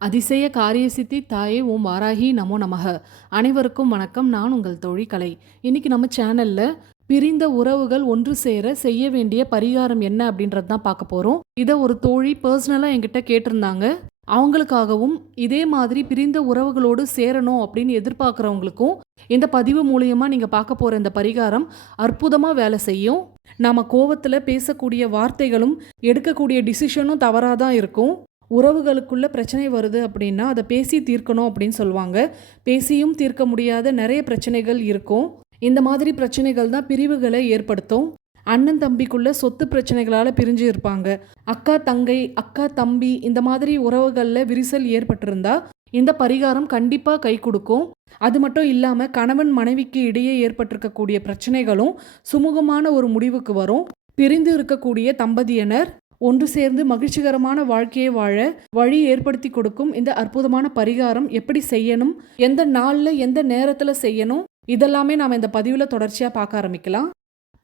அதிசய காரியசித்தி தாயே ஓம் வாராகி நமோ நமக. அனைவருக்கும் வணக்கம். நான் உங்கள் தோழி கலை இன்னைக்கு நம்ம சேனல்ல பிரிந்த உறவுகள் ஒன்று சேர செய்ய வேண்டிய பரிகாரம் என்ன அப்படின்றது தான் பார்க்க போகிறோம் இதை ஒரு தோழி பர்சனலாக என்கிட்ட கேட்டிருந்தாங்க. அவங்களுக்காகவும் இதே மாதிரி பிரிந்த உறவுகளோடு சேரணும் அப்படின்னு எதிர்பார்க்குறவங்களுக்கும் இந்த பதிவு மூலியமாக நீங்கள் பார்க்க போகிற இந்த பரிகாரம் அற்புதமாக வேலை செய்யும். நாம் கோவத்தில் பேசக்கூடிய வார்த்தைகளும் எடுக்கக்கூடிய டிசிஷனும் தவறாக தான் இருக்கும். உறவுகளுக்குள்ள பிரச்சனை வருது அப்படின்னா அதை பேசி தீர்க்கணும் அப்படின்னு சொல்லுவாங்க. பேசியும் தீர்க்க முடியாத நிறைய பிரச்சனைகள் இருக்கும். இந்த மாதிரி பிரச்சனைகள் தான் பிரிவுகளை ஏற்படுத்தும். அண்ணன் தம்பிக்குள்ள சொத்து பிரச்சனைகளால் பிரிஞ்சு இருப்பாங்க. அக்கா தங்கை அக்கா தம்பி இந்த மாதிரி உறவுகளில் விரிசல் ஏற்பட்டிருந்தா இந்த பரிகாரம் கண்டிப்பாக கை கொடுக்கும். அது மட்டும் இல்லாமல் கணவன் மனைவிக்கு இடையே ஏற்பட்டிருக்கக்கூடிய பிரச்சனைகளும் சுமூகமான ஒரு முடிவுக்கு வரும். பிரிந்து இருக்கக்கூடிய தம்பதியினர் ஒன்று சேர்ந்து மகிழ்ச்சிகரமான வாழ்க்கையை வாழ வழி ஏற்படுத்தி கொடுக்கும் இந்த அற்புதமான பரிகாரம் எப்படி செய்யணும் எந்த நாளில் எந்த நேரத்தில் செய்யணும் இதெல்லாமே நாம் இந்த பதிவில் தொடர்ச்சியாக பார்க்க ஆரம்பிக்கலாம்.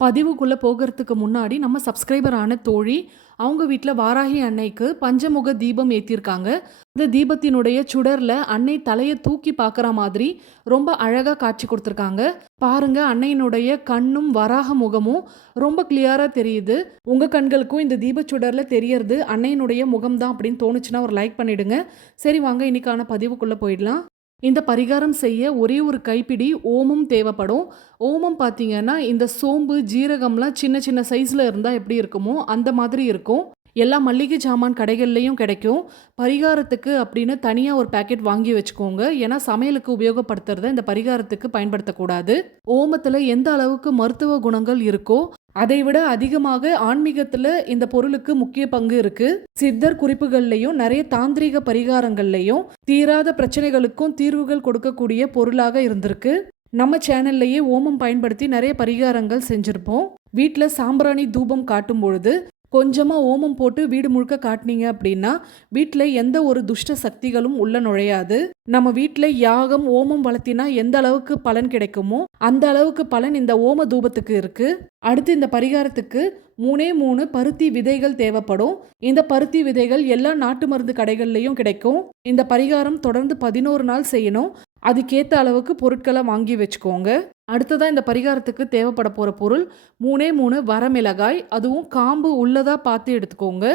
பதிவுக்குள்ளே போகிறதுக்கு முன்னாடி நம்ம சப்ஸ்கிரைபரான தோழி அவங்க வீட்டில் வாராகி அன்னைக்கு பஞ்சமுக தீபம் ஏற்றிருக்காங்க இந்த தீபத்தினுடைய சுடரில் அன்னை தலையை தூக்கி பார்க்குற மாதிரி ரொம்ப அழகாக காட்சி கொடுத்துருக்காங்க. பாருங்க அன்னையினுடைய கண்ணும் வராக முகமும் ரொம்ப கிளியராக தெரியுது. உங்கள் கண்களுக்கும் இந்த தீபச்சுடரில் தெரியறது அன்னையினுடைய முகம் தான் அப்படின்னு தோணுச்சுன்னா ஒரு லைக் பண்ணிடுங்க. சரி வாங்க இன்னைக்கான பதிவுக்குள்ளே போயிடலாம். இந்த பரிகாரம் செய்ய ஒரே ஒரு கைப்பிடி ஓமம் தேவைப்படும். ஓமம் பார்த்தீங்கன்னா இந்த சோம்பு ஜீரகம்லாம் சின்ன சின்ன சைஸில் இருந்தால் எப்படி இருக்குமோ அந்த மாதிரி இருக்கும். எல்லா மல்லிகை ஜாமான் கடைகள்லையும் கிடைக்கும். பரிகாரத்துக்கு அப்படின்னு தனியாக ஒரு பேக்கெட் வாங்கி வச்சுக்கோங்க. ஏன்னா சமையலுக்கு உபயோகப்படுத்துறத இந்த பரிகாரத்துக்கு பயன்படுத்தக்கூடாது. ஓமத்தில் எந்த அளவுக்கு மருத்துவ குணங்கள் இருக்கோ அதை விட அதிகமாக ஆன்மீகத்தில் இந்த பொருளுக்கு முக்கிய பங்கு இருக்கு. சித்தர் குறிப்புகள்லையும் நிறைய தாந்திரீக பரிகாரங்கள்லையும் தீராத பிரச்சனைகளுக்கும் தீர்வுகள் கொடுக்கக்கூடிய பொருளாக இருந்திருக்கு. நம்ம சேனல்லையே ஓமம் பயன்படுத்தி நிறைய பரிகாரங்கள் செஞ்சுருப்போம். வீட்டில் சாம்பிராணி தூபம் காட்டும் பொழுது கொஞ்சமாக ஓமம் போட்டு வீடு முழுக்க காட்டினீங்க அப்படின்னா வீட்டில் எந்த ஒரு துஷ்ட சக்திகளும் உள்ள நுழையாது. நம்ம வீட்டில் யாகம் ஓமம் வளர்த்தினா எந்த அளவுக்கு பலன் கிடைக்குமோ அந்த அளவுக்கு பலன் இந்த ஓம தூபத்துக்கு இருக்கு. அடுத்து இந்த பரிகாரத்துக்கு மூணே மூணு பருத்தி விதைகள் தேவைப்படும். இந்த பருத்தி விதைகள் எல்லா நாட்டு மருந்து கடைகள்லையும் கிடைக்கும். இந்த பரிகாரம் தொடர்ந்து பதினோரு நாள் செய்யணும். அதுக்கேற்ற அளவுக்கு பொருட்களை வாங்கி வச்சுக்கோங்க. அடுத்ததாக இந்த பரிகாரத்துக்கு தேவைப்பட போகிற பொருள் மூணே மூணு வரமிளகாய் அதுவும் காம்பு உள்ளதாக பார்த்து எடுத்துக்கோங்க.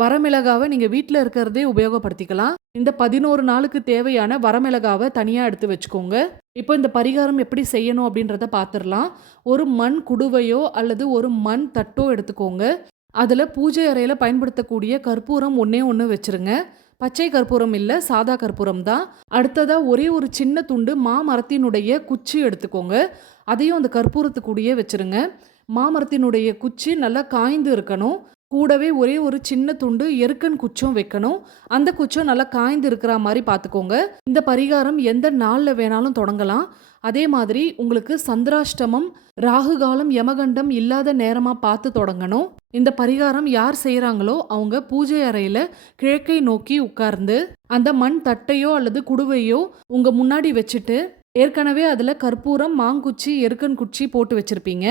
வரமிளகாவை நீங்கள் வீட்டில் இருக்கிறதே உபயோகப்படுத்திக்கலாம். இந்த பதினோரு நாளுக்கு தேவையான வரமிளகாவை தனியாக எடுத்து வச்சுக்கோங்க. இப்போ இந்த பரிகாரம் எப்படி செய்யணும் அப்படின்றத பார்த்துடலாம் ஒரு மண் குடுவையோ அல்லது ஒரு மண் தட்டோ எடுத்துக்கோங்க. அதில் பூஜை அறையில் பயன்படுத்தக்கூடிய கற்பூரம் ஒன்றே ஒன்று வச்சுருங்க. பச்சை கற்பூரம் இல்லை சாதா கற்பூரம் தான். அடுத்ததாக ஒரே ஒரு சின்ன துண்டு மாமரத்தினுடைய குச்சி எடுத்துக்கோங்க. அதையும் அந்த கற்பூரத்துக்குடியே வச்சுருங்க. மாமரத்தினுடைய குச்சி நல்லா காய்ந்து இருக்கணும். கூடவே ஒரே ஒரு சின்ன துண்டு எருக்கன் குச்சம் வைக்கணும். அந்த குச்சம் நல்லா காய்ந்து இருக்கிற மாதிரி பார்த்துக்கோங்க. இந்த பரிகாரம் எந்த நாளில் வேணாலும் தொடங்கலாம். அதே மாதிரி உங்களுக்கு சந்திராஷ்டமம் ராகு காலம் யமகண்டம் இல்லாத நேரமாக பார்த்து தொடங்கணும். இந்த பரிகாரம் யார் செய்கிறாங்களோ அவங்க பூஜை அறையில் கிழக்கை நோக்கி உட்கார்ந்து அந்த மண் தட்டையோ அல்லது குடுவையோ உங்கள் முன்னாடி வச்சுட்டு ஏற்கனவே அதில் கற்பூரம் மாங்குச்சி எருக்கன் குச்சி போட்டு வச்சுருப்பீங்க.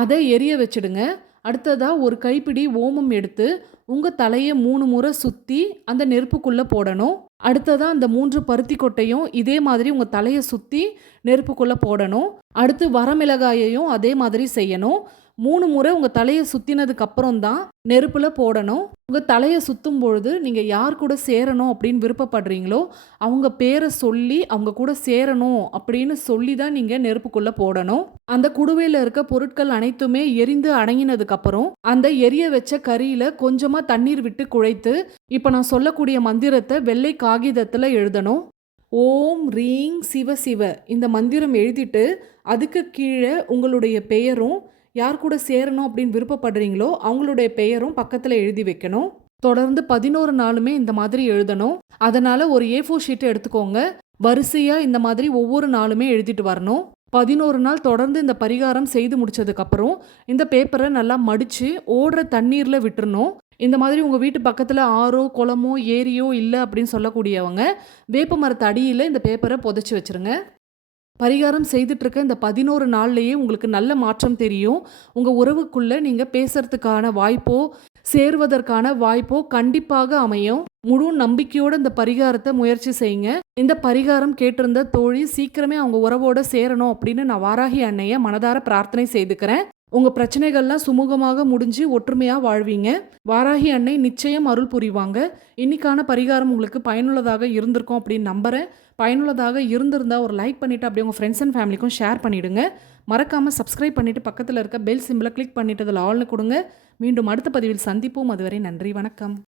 அதை எரிய வச்சிடுங்க. அடுத்ததாக ஒரு கைப்பிடி ஓமம் எடுத்து உங்கள் தலையை மூணு முறை சுற்றி அந்த நெருப்புக்குள்ளே போடணும். அடுத்ததாக அந்த மூன்று பருத்தி கொட்டையும் இதே மாதிரி உங்கள் தலையை சுற்றி நெருப்புக்குள்ளே போடணும். அடுத்து வரமிளகாயையும் அதே மாதிரி செய்யணும். மூணு முறை உங்கள் தலையை சுற்றினதுக்கு அப்புறம் தான் நெருப்பில் போடணும். உங்கள் தலையை சுற்றும் பொழுது நீங்கள் யார் கூட சேரணும் அப்படின்னு விருப்பப்படுறீங்களோ அவங்க பேரை சொல்லி அவங்க கூட சேரணும் அப்படின்னு சொல்லி தான் நீங்கள் நெருப்புக்குள்ளே போடணும். அந்த குடுவையில் இருக்க பொருட்கள் அனைத்துமே எரிந்து அடங்கினதுக்கப்புறம் அந்த எரிய வச்ச கறியில் கொஞ்சமாக தண்ணீர் விட்டு குழைத்து இப்போ நான் சொல்லக்கூடிய மந்திரத்தை வெள்ளை காகிதத்தில் எழுதணும். ஓம் ரீங் சிவ சிவ. இந்த மந்திரம் எழுதிட்டு அதுக்கு கீழே உங்களுடைய பெயரும் யார் கூட சேரணும் அப்படின்னு விருப்பப்படுறீங்களோ அவங்களுடைய பெயரும் பக்கத்தில் எழுதி வைக்கணும். தொடர்ந்து பதினோரு நாளுமே இந்த மாதிரி எழுதணும். அதனால் ஒரு ஏ ஃபோர் ஷீட்டை எடுத்துக்கோங்க. வரிசையாக இந்த மாதிரி ஒவ்வொரு நாளுமே எழுதிட்டு வரணும். பதினோரு நாள் தொடர்ந்து இந்த பரிகாரம் செய்து முடிச்சதுக்கப்புறம் இந்த பேப்பரை நல்லா மடித்து ஓடுற தண்ணீரில் விட்டுறணும். இந்த மாதிரி உங்கள் வீட்டு பக்கத்தில் ஆறோ குளமோ ஏரியோ இல்லை அப்படின்னு சொல்லக்கூடியவங்க வேப்ப மரத்து அடியில் இந்த பேப்பரை புதைச்சி வச்சுருங்க. பரிகாரம் செய்துட்ருக்க இந்த பதினோரு நாள்லேயே உங்களுக்கு நல்ல மாற்றம் தெரியும். உங்கள் உறவுக்குள்ளே நீங்கள் பேசுகிறதுக்கான வாய்ப்போ சேர்வதற்கான வாய்ப்போ கண்டிப்பாக அமையும். முழு நம்பிக்கையோடு இந்த பரிகாரத்தை முயற்சி செய்யுங்க. இந்த பரிகாரம் கேட்டிருந்த தோழி சீக்கிரமே அவங்க உறவோட சேரணும் அப்படின்னு நான் வாராகி அன்னையை மனதார பிரார்த்தனை செய்துக்கிறேன். உங்க பிரச்சனைகள்லாம் சுமூகமாக முடிஞ்சு ஒற்றுமையா வாழ்வீங்க. வாராகி அன்னை நிச்சயம் அருள் புரிவாங்க. இன்னைக்கான பரிகாரம் உங்களுக்கு பயனுள்ளதாக இருந்திருக்கும் அப்படின்னு நம்புறேன். பயனுள்ளதாக இருந்திருந்தா ஒரு லைக் பண்ணிட்டு அப்படியே உங்க ஃப்ரெண்ட்ஸ் அண்ட் ஃபேமிலிக்கும் ஷேர் பண்ணிடுங்க. மறக்காம சப்ஸ்கிரைப் பண்ணிட்டு பக்கத்தில் இருக்க பெல் சிம்பிளை கிளிக் பண்ணிட்டு அதில் ஆள்னு கொடுங்க. மீண்டும் அடுத்த பதிவில் சந்திப்போம். அதுவரை நன்றி வணக்கம்.